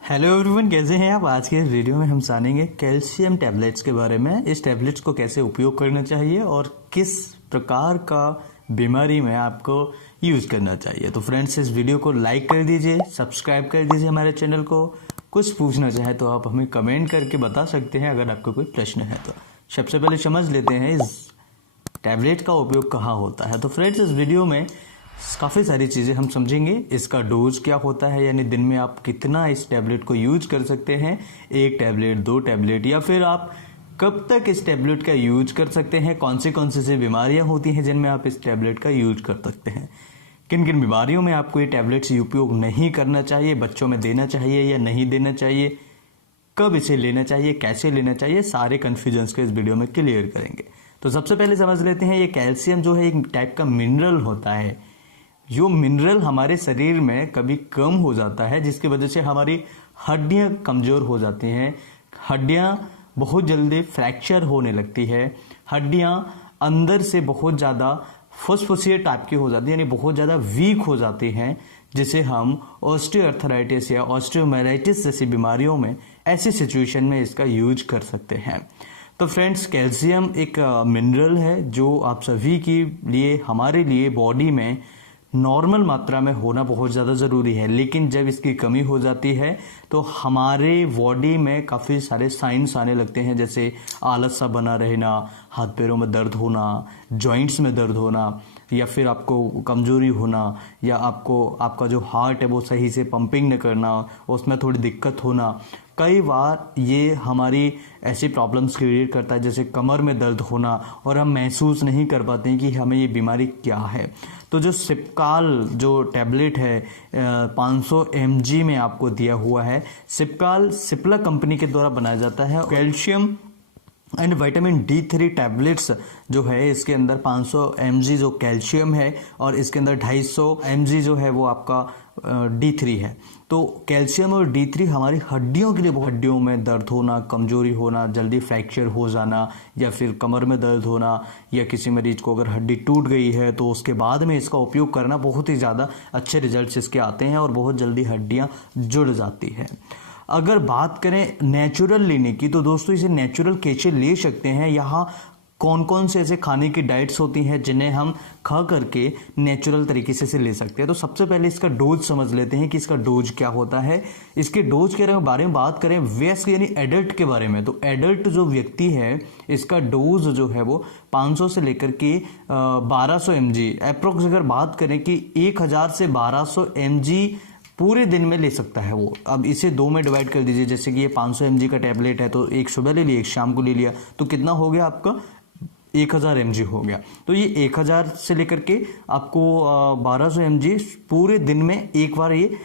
Hello everyone, कैसे हैं आप। आज के इस वीडियो में हम जानेंगे कैल्शियम टैबलेट्स के बारे में। इस टैबलेट्स को कैसे उपयोग करना चाहिए और किस प्रकार का बीमारी में आपको यूज़ करना चाहिए। तो फ्रेंड्स, इस वीडियो को लाइक कर दीजिए, सब्सक्राइब कर दीजिए हमारे चैनल को। कुछ पूछना चाहे तो आप हमें कमेंट करके बता सकते हैं अगर आपको कोई प्रश्न है तो। सबसे पहले समझ लेते हैं इस टैबलेट का उपयोग कहाँ होता है। तो फ्रेंड्स, इस वीडियो में काफ़ी सारी चीज़ें हम समझेंगे। इसका डोज क्या होता है, यानी दिन में आप कितना इस टैबलेट को यूज कर सकते हैं, 1 टैबलेट, 2 टैबलेट, या फिर आप कब तक इस टैबलेट का यूज कर सकते हैं। कौन सी से बीमारियां होती हैं जिनमें आप इस टैबलेट का यूज कर सकते हैं। किन किन बीमारियों में आपको ये टैबलेट्स उपयोग नहीं करना चाहिए, बच्चों में देना चाहिए या नहीं देना चाहिए, कब इसे लेना चाहिए, कैसे लेना चाहिए, सारे कन्फ्यूजन्स को इस वीडियो में क्लियर करेंगे। तो सबसे पहले समझ लेते हैं, ये कैल्शियम जो है एक टाइप का मिनरल होता है। जो मिनरल हमारे शरीर में कभी कम हो जाता है, जिसकी वजह से हमारी हड्डियां कमज़ोर हो जाती हैं, हड्डियां बहुत जल्दी फ्रैक्चर होने लगती है, हड्डियां अंदर से बहुत ज़्यादा फुसफुसिया टाइप की हो जाती है, यानी बहुत ज़्यादा वीक हो जाती हैं, जिसे हम ऑस्टियोआर्थराइटिस या ऑस्टियोमाइलाइटिस जैसी बीमारियों में ऐसी सिचुएशन में इसका यूज कर सकते हैं। तो फ्रेंड्स, कैल्शियम एक मिनरल है जो आप सभी के लिए, हमारे लिए बॉडी में नॉर्मल मात्रा में होना बहुत ज़्यादा ज़रूरी है। लेकिन जब इसकी कमी हो जाती है तो हमारे बॉडी में काफ़ी सारे साइंस आने लगते हैं, जैसे आलस सा बना रहना, हाथ पैरों में दर्द होना, जॉइंट्स में दर्द होना, या फिर आपको कमजोरी होना, या आपका जो हार्ट है वो सही से पंपिंग न करना, उसमें थोड़ी दिक्कत होना। कई बार ये हमारी ऐसी प्रॉब्लम्स क्रिएट करता है, जैसे कमर में दर्द होना, और हम महसूस नहीं कर पाते हैं कि हमें ये बीमारी क्या है। तो जो सिप्काल जो टैबलेट है 500 mg में आपको दिया हुआ है, सिप्काल सिप्ला कंपनी के द्वारा बनाया जाता है। Calcium and vitamin D3 tablets जो है, इसके अंदर 500 mg जो कैल्शियम है और इसके अंदर 250 mg जो है वो आपका D3 है। तो कैल्शियम और D3 हमारी हड्डियों के लिए, हड्डियों में दर्द होना, कमजोरी होना, जल्दी फ्रैक्चर हो जाना, या फिर कमर में दर्द होना, या किसी मरीज को अगर हड्डी टूट गई है तो उसके बाद में इसका उपयोग करना, बहुत ही ज़्यादा अच्छे रिजल्ट्स इसके आते हैं और बहुत जल्दी हड्डियाँ जुड़ जाती हैं। अगर बात करें नेचुरल लेने की, तो दोस्तों इसे नेचुरल कैसे ले सकते हैं, यहाँ कौन कौन से ऐसे खाने की डाइट्स होती हैं जिन्हें हम खा करके नेचुरल तरीके से इसे ले सकते हैं। तो सबसे पहले इसका डोज समझ लेते हैं कि इसका डोज क्या होता है। इसके डोज के बारे में बात करें वयस्क यानी एडल्ट के बारे में, तो एडल्ट जो व्यक्ति है, इसका डोज जो है वो 500 से लेकर के 1200 mg अप्रोक्स, अगर बात करें कि 1000 से 1200 mg पूरे दिन में ले सकता है वो। अब इसे 2 में डिवाइड कर दीजिए, जैसे कि ये 500 mg का टैबलेट है, तो एक सुबह ले लिया, एक शाम को ले लिया, तो कितना हो गया आपका 1000 mg हो गया। तो ये 1000 से लेकर के आपको 1200 mg पूरे दिन में एक बार ये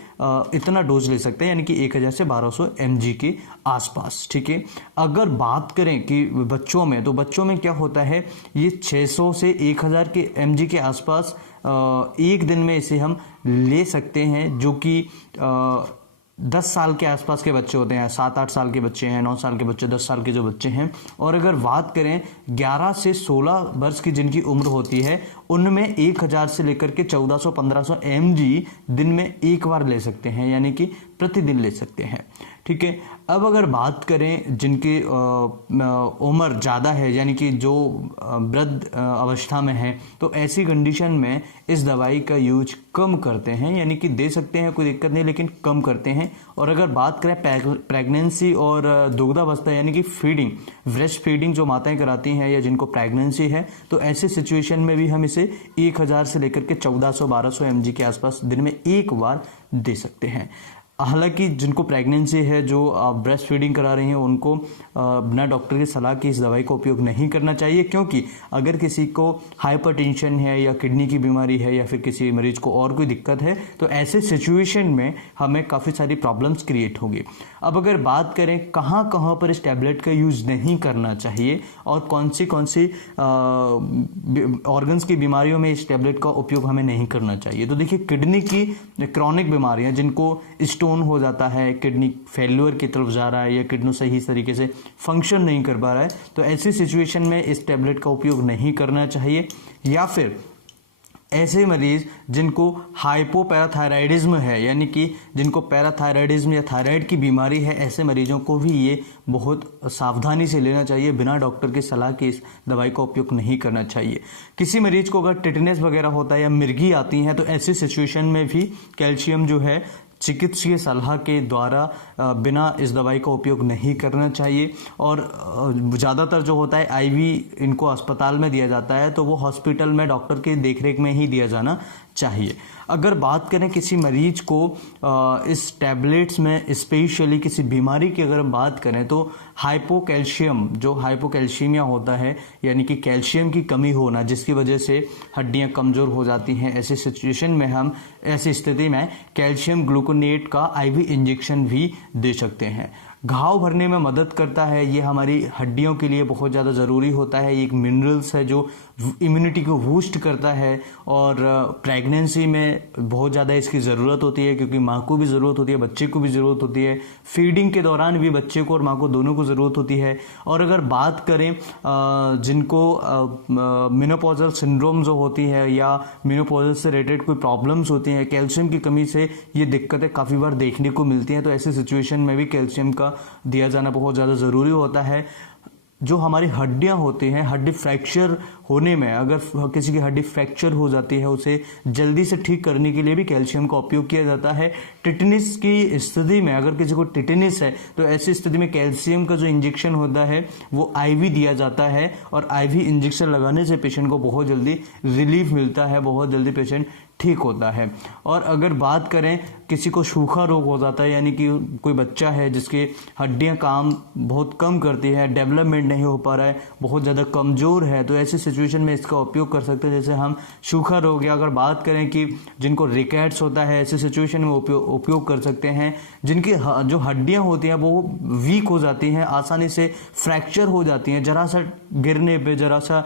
इतना डोज ले सकते हैं, यानी कि 1000 से 1200 mg के आसपास। ठीक है। अगर बात करें कि बच्चों में, तो बच्चों में क्या होता है, ये 600 से 1000 के mg के आसपास एक दिन में इसे हम ले सकते हैं, जो कि 10 साल के आसपास के बच्चे होते हैं, 7-8 साल के बच्चे हैं, 9 साल के बच्चे, 10 साल के जो बच्चे हैं। और अगर बात करें 11 से 16 वर्ष की जिनकी उम्र होती है, उनमें 1000 से लेकर के 1400-1500 mg दिन में एक बार ले सकते हैं, यानी कि प्रतिदिन ले सकते हैं। ठीक है। अब अगर बात करें जिनकी उम्र ज़्यादा है, यानी कि जो वृद्ध अवस्था में है, तो ऐसी कंडीशन में इस दवाई का यूज कम करते हैं, यानी कि दे सकते हैं, कोई दिक्कत नहीं, लेकिन कम करते हैं। और अगर बात करें प्रेगनेंसी और दुग्धावस्था, यानी कि फीडिंग, ब्रेस्ट फीडिंग जो माताएं कराती हैं या जिनको प्रेगनेंसी है, तो ऐसे सिचुएशन में भी हम इसे 1000 से लेकर के 1400-1200 mg के आसपास दिन में एक बार दे सकते हैं। हालांकि जिनको प्रेगनेंसी है, जो ब्रेस्ट फीडिंग करा रही हैं, उनको बिना डॉक्टर की सलाह के इस दवाई का उपयोग नहीं करना चाहिए, क्योंकि अगर किसी को हाइपरटेंशन है या किडनी की बीमारी है या फिर किसी मरीज को और कोई दिक्कत है, तो ऐसे सिचुएशन में हमें काफ़ी सारी प्रॉब्लम्स क्रिएट होंगी। अब अगर बात करें कहाँ कहाँ पर इस टैबलेट का यूज़ नहीं करना चाहिए और कौन सी ऑर्गन्स की बीमारियों में इस टैबलेट का उपयोग हमें नहीं करना चाहिए, तो देखिए, किडनी की क्रॉनिक बीमारियाँ, जिनको स्टोन स्टोन हो जाता है, किडनी फेल्यूर की तरफ जा रहा है या किडनी सही तरीके से फंक्शन नहीं कर पा रहा है, तो ऐसी सिचुएशन में इस टैबलेट का उपयोग नहीं करना चाहिए। या फिर ऐसे मरीज जिनको हाइपोपैराथायराइडिज्म है, यानी कि जिनको पैराथायराइडिज्म या थायराइड की बीमारी है, ऐसे मरीजों को भी ये बहुत सावधानी से लेना चाहिए। बिना डॉक्टर की सलाह के इस दवाई का उपयोग नहीं करना चाहिए। किसी मरीज को अगर टिटनेस वगैरह होता है या मिर्गी आती है, तो ऐसी सिचुएशन में भी कैल्शियम जो है चिकित्सकीय सलाह के द्वारा बिना इस दवाई का उपयोग नहीं करना चाहिए। और ज़्यादातर जो होता है आईवी इनको अस्पताल में दिया जाता है, तो वो हॉस्पिटल में डॉक्टर के देखरेख में ही दिया जाना चाहिए। अगर बात करें किसी मरीज को इस टैबलेट्स में स्पेशली किसी बीमारी की अगर हम बात करें, तो हाइपोकैल्शियम जो हाइपोकैल्शियमिया होता है, यानी कि कैल्शियम की कमी होना जिसकी वजह से हड्डियां कमज़ोर हो जाती हैं, ऐसी सिचुएशन में हम ऐसी स्थिति में कैल्शियम ग्लूकोनेट का आईवी इंजेक्शन भी दे सकते हैं। घाव भरने में मदद करता है, ये हमारी हड्डियों के लिए बहुत ज़्यादा ज़रूरी होता है। ये एक मिनरल्स है जो इम्यूनिटी को बूस्ट करता है, और प्रेगनेंसी में बहुत ज़्यादा इसकी ज़रूरत होती है, क्योंकि माँ को भी ज़रूरत होती है, बच्चे को भी ज़रूरत होती है। फीडिंग के दौरान भी बच्चे को और माँ को दोनों को ज़रूरत होती है। और अगर बात करें जिनको मेनोपॉजल सिंड्रोम जो होती है या मेनोपॉजल से रिलेटेड कोई प्रॉब्लम्स होती हैं, कैल्शियम की कमी से ये दिक्कतें काफ़ी बार देखने को मिलती हैं, तो ऐसी सिचुएशन में भी कैल्शियम का दिया जाना बहुत ज़्यादा ज़रूरी होता है। जो हमारी हड्डियां होती हैं, हड्डी फ्रैक्चर होने में, अगर किसी की हड्डी फ्रैक्चर हो जाती है, उसे जल्दी से ठीक करने के लिए भी कैल्शियम का उपयोग किया जाता है। टिटनिस की स्थिति में अगर किसी को टिटनिस है, तो ऐसी स्थिति में कैल्शियम का जो इंजेक्शन होता है वो आईवी दिया जाता है, और आईवी इंजेक्शन लगाने से पेशेंट को बहुत जल्दी रिलीफ मिलता है, बहुत जल्दी पेशेंट ठीक होता है। और अगर बात करें किसी को सूखा रोग हो जाता है, यानी कि कोई बच्चा है जिसकी हड्डियां काम बहुत कम करती है, डेवलपमेंट नहीं हो पा रहा है, बहुत ज़्यादा कमज़ोर है, तो ऐसी सिचुएशन में इसका उपयोग कर सकते हैं। जैसे हम सूखा रोग, या अगर बात करें कि जिनको रिकेट्स होता है, ऐसी सिचुएशन में उपयोग कर सकते हैं। जिनकी जो हड्डियां होती हैं वो वीक हो जाती हैं, आसानी से फ्रैक्चर हो जाती हैं, जरा सा गिरने पे, जरा सा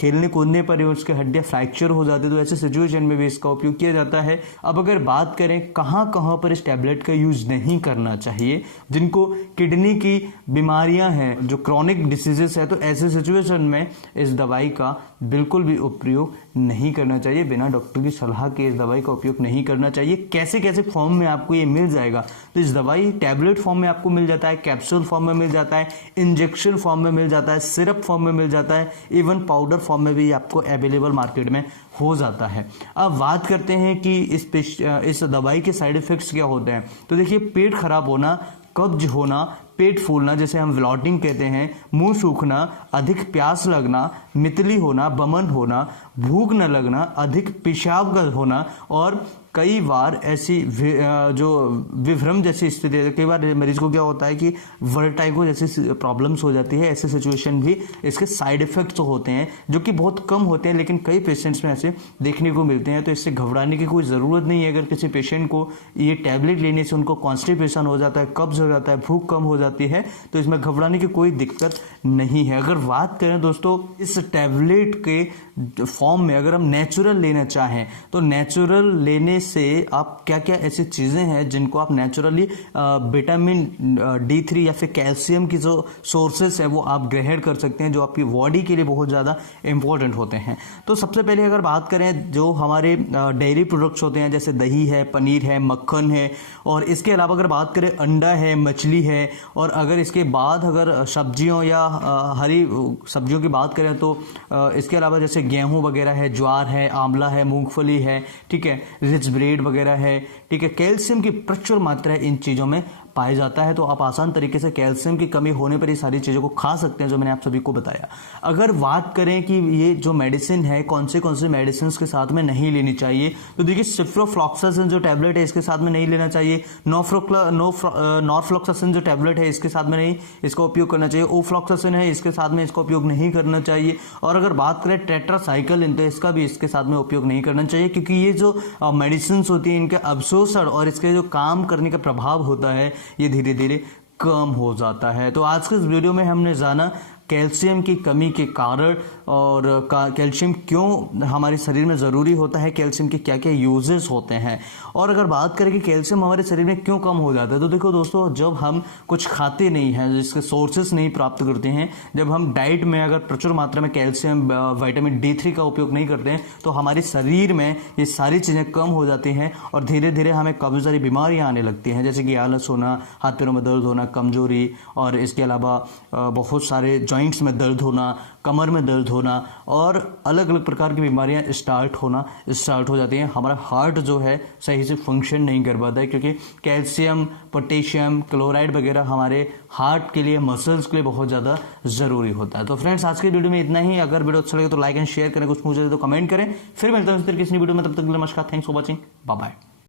खेलने कूदने पर ही उसकी हड्डियां फ्रैक्चर हो जाती है, तो ऐसी सिचुएशन में भी इसका उपयोग किया जाता है। अब अगर बात करें कहां पर इस टैबलेट का यूज नहीं करना चाहिए, जिनको किडनी की बीमारियां हैं, जो क्रॉनिक डिसीजेस है, तो ऐसे सिचुएशन में इस दवाई का बिल्कुल भी उपयोग नहीं करना चाहिए। बिना डॉक्टर की सलाह के इस दवाई का उपयोग नहीं करना चाहिए। कैसे कैसे फॉर्म में आपको ये मिल जाएगा, तो इस दवाई टैबलेट फॉर्म में आपको मिल जाता है, कैप्सूल फॉर्म में मिल जाता है, इंजेक्शन फॉर्म में मिल जाता है, सिरप फॉर्म में मिल जाता है, इवन पाउडर फॉर्म में भी आपको अवेलेबल मार्केट में हो जाता है। अब बात करते हैं कि इस दवाई के साइड इफेक्ट्स क्या होते हैं। तो देखिए, पेट खराब होना, कब्ज होना, पेट फूलना जिसे हम व्लॉटिंग कहते हैं, मुंह सूखना, अधिक प्यास लगना, मितली होना, बमन होना, भूख न लगना, अधिक पेशाब होना, और कई बार ऐसी जो विभ्रम जैसी स्थिति है, कई बार मरीज को क्या होता है कि वर्टाइगो जैसी प्रॉब्लम्स हो जाती है। ऐसे सिचुएशन भी इसके साइड इफेक्ट्स होते हैं, जो कि बहुत कम होते हैं, लेकिन कई पेशेंट्स में ऐसे देखने को मिलते हैं। तो इससे घबराने की कोई ज़रूरत नहीं है। अगर किसी पेशेंट को ये टैबलेट लेने से उनको कॉन्स्टिपेशन हो जाता है, कब्ज हो जाता है, भूख कम हो जाती है, तो इसमें घबराने की कोई दिक्कत नहीं है। अगर बात करें दोस्तों इस टैबलेट के फॉर्म में, अगर हम नेचुरल लेना चाहें, तो नेचुरल लेने से आप क्या क्या ऐसी चीज़ें हैं जिनको आप नेचुरली विटामिन D3 या फिर कैल्शियम की जो सोर्सेस है वो आप ग्रहण कर सकते हैं, जो आपकी बॉडी के लिए बहुत ज़्यादा इंपॉर्टेंट होते हैं। तो सबसे पहले अगर बात करें जो हमारे डेयरी प्रोडक्ट्स होते हैं, जैसे दही है, पनीर है, मक्खन है, और इसके अलावा अगर बात करें अंडा है, मछली है, और अगर इसके बाद अगर सब्जियों या हरी सब्जियों की बात करें तो इसके अलावा जैसे गेहूं वगैरह है, ज्वार है, आंवला है, मूंगफली है, ठीक है, रिच ब्रेड वगैरह है, ठीक है। कैल्शियम की प्रचुर मात्रा इन चीज़ों में पाया जाता है, तो आप आसान तरीके से कैल्शियम की कमी होने पर ये सारी चीज़ों को खा सकते हैं, जो मैंने आप सभी को बताया। अगर बात करें कि ये जो मेडिसिन है कौन से मेडिसिन के साथ में नहीं लेनी चाहिए, तो देखिए सिफ्रोफ्लॉक्सासिन जो टैबलेट है इसके साथ में नहीं लेना चाहिए। नॉरफ्लॉक्सासिन जो टैबलेट है इसके साथ में नहीं इसका उपयोग करना चाहिए। ओफ्लॉक्सासिन है, इसके साथ में इसका उपयोग नहीं करना चाहिए। और अगर बात करें टेट्रासाइक्लिन, तो इसका भी इसके साथ में उपयोग नहीं करना चाहिए, क्योंकि ये जो मेडिसिन होती है इनके अवशोषण और इसके जो काम करने का प्रभाव होता है ये धीरे धीरे कम हो जाता है। तो आज के इस वीडियो में हमने जाना कैल्शियम की कमी के कारण और कैल्शियम क्यों हमारे शरीर में ज़रूरी होता है, कैल्शियम के क्या क्या यूजेस होते हैं। और अगर बात करें कि कैल्शियम हमारे शरीर में क्यों कम हो जाता है, तो देखो दोस्तों, जब हम कुछ खाते नहीं हैं, जिसके सोर्सेस नहीं प्राप्त करते हैं, जब हम डाइट में अगर प्रचुर मात्रा में कैल्शियम विटामिन D3 का उपयोग नहीं करते हैं, तो हमारे शरीर में ये सारी चीज़ें कम हो जाती हैं और धीरे धीरे हमें काफ़ी सारी बीमारियां आने लगती हैं, जैसे कि आलस होना, हाथ पैरों में दर्द होना, कमजोरी, और इसके अलावा बहुत सारे जॉइंट्स में दर्द होना, कमर में दर्द होना, और अलग अलग प्रकार की बीमारियां स्टार्ट हो जाती हैं। हमारा हार्ट जो है सही से फंक्शन नहीं कर पाता है, क्योंकि कैल्शियम, पोटेशियम, क्लोराइड वगैरह हमारे हार्ट के लिए, मसल्स के लिए बहुत ज़्यादा ज़रूरी होता है। तो फ्रेंड्स, आज की वीडियो में इतना ही। अगर वीडियो अच्छा लगे तो लाइक एंड शेयर करें, कुछ पूछे तो कमेंट करें। फिर मिलता हूं किसी वीडियो में, तब तक नमस्कार, thanks for watching, bye bye.